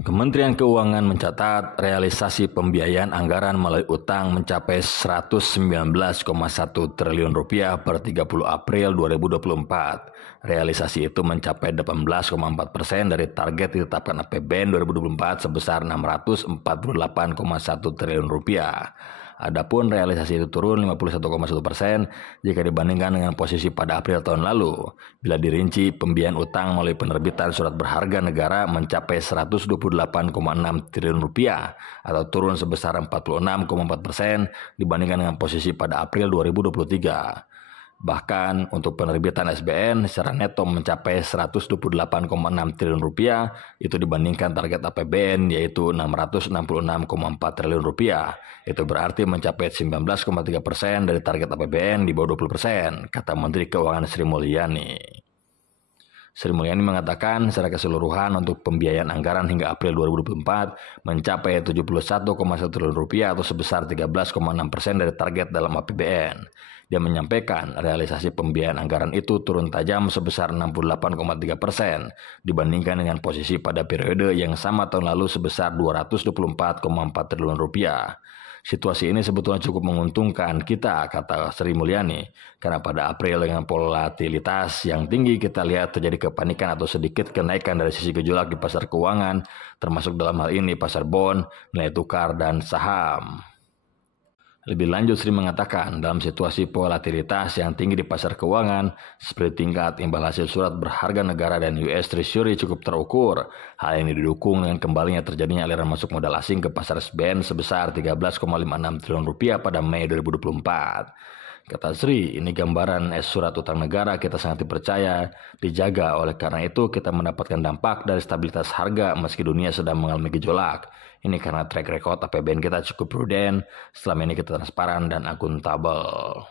Kementerian Keuangan mencatat realisasi pembiayaan anggaran melalui utang mencapai 119,1 triliun rupiah per 30 April 2024. Realisasi itu mencapai 18,4% dari target ditetapkan APBN 2024 sebesar 648,1 triliun rupiah. Adapun realisasi itu turun 51,1% jika dibandingkan dengan posisi pada April tahun lalu. Bila dirinci, pembiayaan utang melalui penerbitan surat berharga negara mencapai 128,6 triliun rupiah atau turun sebesar 46,4% dibandingkan dengan posisi pada April 2023. Bahkan untuk penerbitan SBN secara neto mencapai 128,6 triliun rupiah, itu dibandingkan target APBN yaitu 666,4 triliun rupiah. Itu berarti mencapai 19,3% dari target APBN di bawah 20%, kata Menteri Keuangan Sri Mulyani. Sri Mulyani mengatakan secara keseluruhan untuk pembiayaan anggaran hingga April 2024 mencapai 71,1 triliun rupiah atau sebesar 13,6% dari target dalam APBN. Dia menyampaikan realisasi pembiayaan anggaran itu turun tajam sebesar 68,3% dibandingkan dengan posisi pada periode yang sama tahun lalu sebesar 224,4 triliun rupiah. Situasi ini sebetulnya cukup menguntungkan kita, kata Sri Mulyani, karena pada April dengan volatilitas yang tinggi kita lihat terjadi kepanikan atau sedikit kenaikan dari sisi gejolak di pasar keuangan, termasuk dalam hal ini pasar bond, nilai tukar, dan saham. Lebih lanjut, Sri mengatakan dalam situasi volatilitas yang tinggi di pasar keuangan, seperti tingkat imbal hasil surat berharga negara dan US Treasury cukup terukur. Hal ini didukung dengan kembalinya terjadinya aliran masuk modal asing ke pasar SBN sebesar 13,56 triliun rupiah pada Mei 2024. Kata Sri, ini gambaran surat utang negara kita sangat dipercaya, dijaga. Oleh karena itu kita mendapatkan dampak dari stabilitas harga meski dunia sedang mengalami gejolak. Ini karena track record APBN kita cukup prudent, selama ini kita transparan dan akuntabel.